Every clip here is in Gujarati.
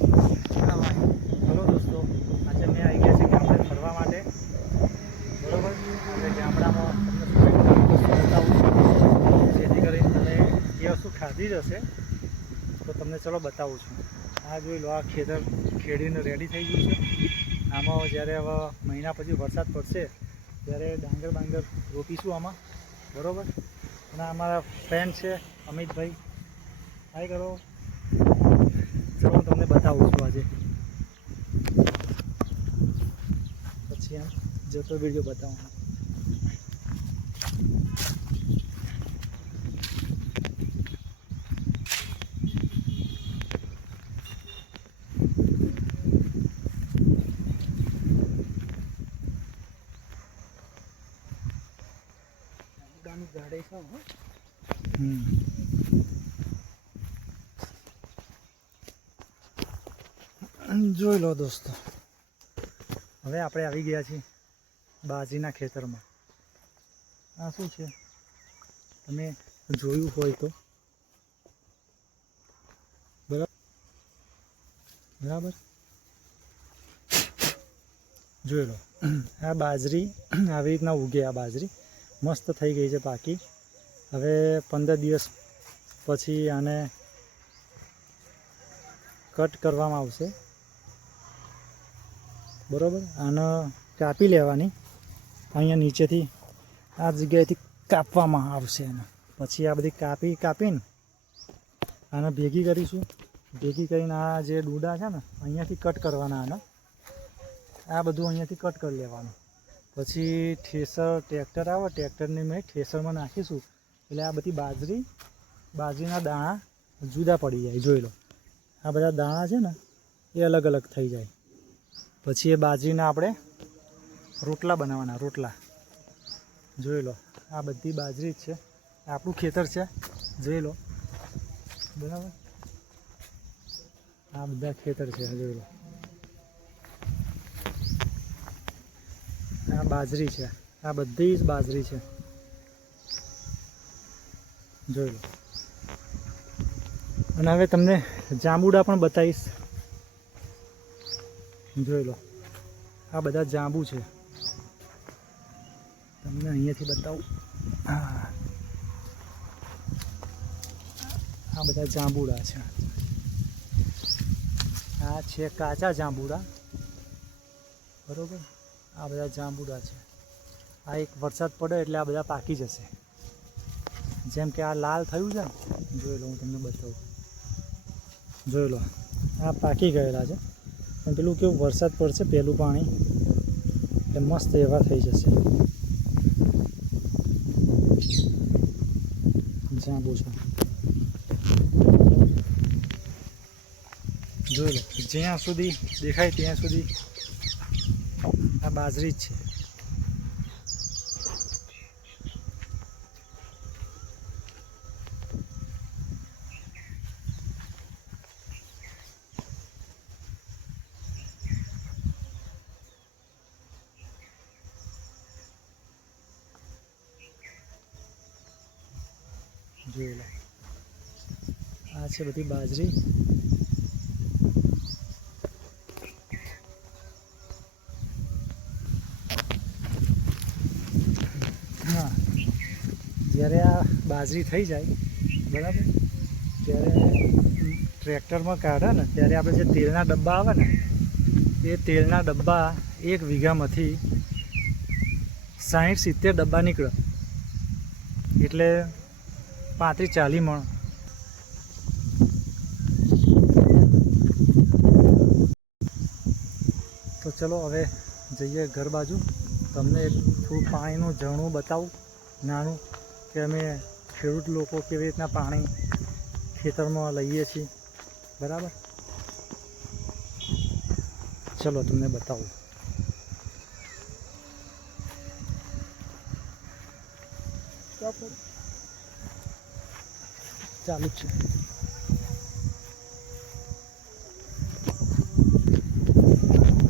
હલો દોસ્તો, આજે મેં આવી ગયા છે ગામડે ફરવા માટે. બરાબર, હવે ગામડામાં તમને બતાવું છું, જેથી કરીને તમે એ વસ્તુ ખાધી જ હશે તો તમને ચલો બતાવું છું. આ જોઈ લો, આ ખેતર ખેડીને રેડી થઈ ગયું છે. આમાં જ્યારે હવે મહિના પછી વરસાદ પડશે ત્યારે ડાંગર બાંગર રોપીશું આમાં. બરાબર, અને અમારા ફ્રેન્ડ છે અમિતભાઈ. હાય કરો. ચલો હું તમને બતાવું છું આજે, પછી આમ જતો વિડીયો બતાવવાનો. ગાડે છે. જોઈ લો દોસ્તો, હવે આપણે આવી ગયા છીએ બાજરીના ખેતરમાં. આ શું છે તમે જોયું હોય તો બરાબર જોઈ લો. આ બાજરી આવી રીતના ઉગે. આ બાજરી મસ્ત થઈ ગઈ છે પાકી. હવે 15 દિવસ પછી આને કટ કરવામાં આવશે. બરાબર, આને કાપી લેવાની. અહીંયા નીચેથી આ જગ્યાએથી કાપવામાં આવશે એને. પછી આ બધી કાપીને આને ભેગી કરીશું. ભેગી કરીને આ જે ડૂડા છે ને અહીંયાથી કટ કરવાના. આને આ બધું અહીંયાથી કટ કરી લેવાનું. પછી ટ્રેક્ટર આવે, ટ્રેક્ટરની મેં ઠેસરમાં નાખીશું એટલે આ બધી બાજરીના દાણા જુદા પડી જાય. જોઈ લો, આ બધા દાણા છે ને એ અલગ અલગ થઈ જાય. પછી એ બાજરીના આપણે રોટલા બનાવવાના. રોટલા જોઈ લો, આ બધી બાજરી જ છે. આપણું ખેતર છે, જોઈ લો. બરાબર, આ બધા ખેતર છે, જોઈ લો. આ બાજરી છે, આ બધી જ બાજરી છે, જોઈ લો. અને હવે તમને જાંબુડા પણ બતાવીશ. જોઈ લો, આ બધા જાંબુ છે. તમને અહીંયાથી બતાવું. આ બધા જાંબુડા છે. આ છે કાચા જાંબુડા. બરાબર, આ બધા જાંબુડા છે. આ એક વરસાદ પડે એટલે આ બધા પાકી જશે. જેમ કે આ લાલ થયું છે ને, જોઈ લો, હું તમને બતાવું. જોઈ લો, આ પાકી ગયેલા છે. પણ પેલું કેવું, વરસાદ પડશે પહેલું પાણી એટલે મસ્ત એવા થઈ જશે. જાંબુ છે, જોઈ લો. જ્યાં સુધી દેખાય ત્યાં સુધી આ બાજરી જ છે. જોઈ લો, આ છે બધી બાજરી. હા, જ્યારે આ બાજરી થઈ જાય બરાબર, ત્યારે ટ્રેક્ટરમાં કાઢે ને ત્યારે આપણે જે તેલના ડબ્બા આવે ને એ તેલના ડબ્બા 1 વીઘામાંથી 60-70 ડબ્બા નીકળે. એટલે 35-40 મણ. તો ચલો હવે જઈએ ઘર બાજુ. તમને એક થોડું પાણીનું ઝરણું બતાવું નાનું, કે અમે ખેડૂત લોકો કેવી રીતના પાણી ખેતરમાં લઈએ છીએ. બરાબર, ચલો તમને બતાવું. ચાલુ જ છે.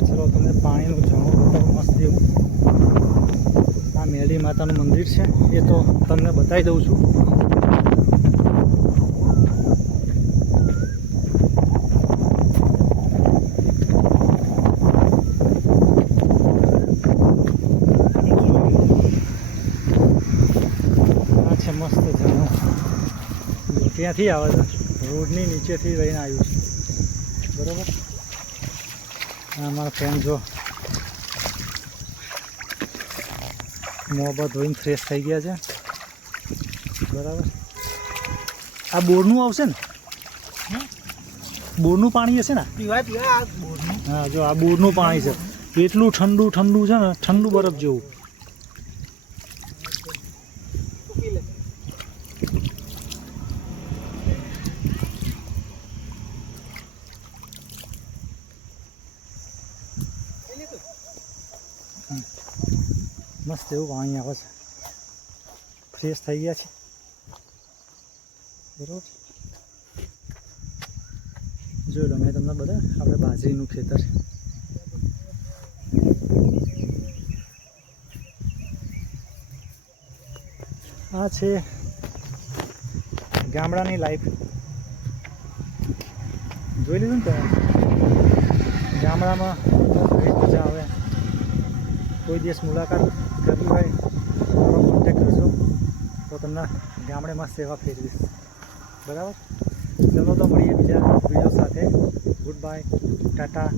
ચલો તમને પાણીનું ઝરણું બતાવું મસ્ત એવું. આ મેળી માતાનું મંદિર છે, એ તો તમને બતાવી દઉં છું. ત્યાંથી આવે છે, રોડની નીચેથી રહીને આવ્યું છે, બરાબર. અમારા ફ્રેન્ડ જો મોં ધોઈને ફ્રેશ થઈ ગયા છે, બરાબર. આ બોરનું આવશે ને, બોરનું પાણી હશે ને? હા, જો આ બોરનું પાણી છે, એટલું ઠંડુ ઠંડુ છે ને, ઠંડુ બરફ જેવું. મસ્ત એવું પાણી આવે છે, ફ્રેશ થઈ ગયા છે, બરાબર. જોઈ લો મેં તમને બધા આપણે બાજરીનું ખેતર, આ છે ગામડાની લાઈફ. જોઈ લીધું ને તમે, ગામડામાં ઘણી મજા આવે. કોઈ દિવસ મુલાકાત કરવી હોય મારો કોન્ટેક કરજો, તો તમને ગામડેમાં સેવા ફેરવીશ, બરાબર. ચલો તો મળીએ બીજા વિડીયો સાથે. Good bye, Tata.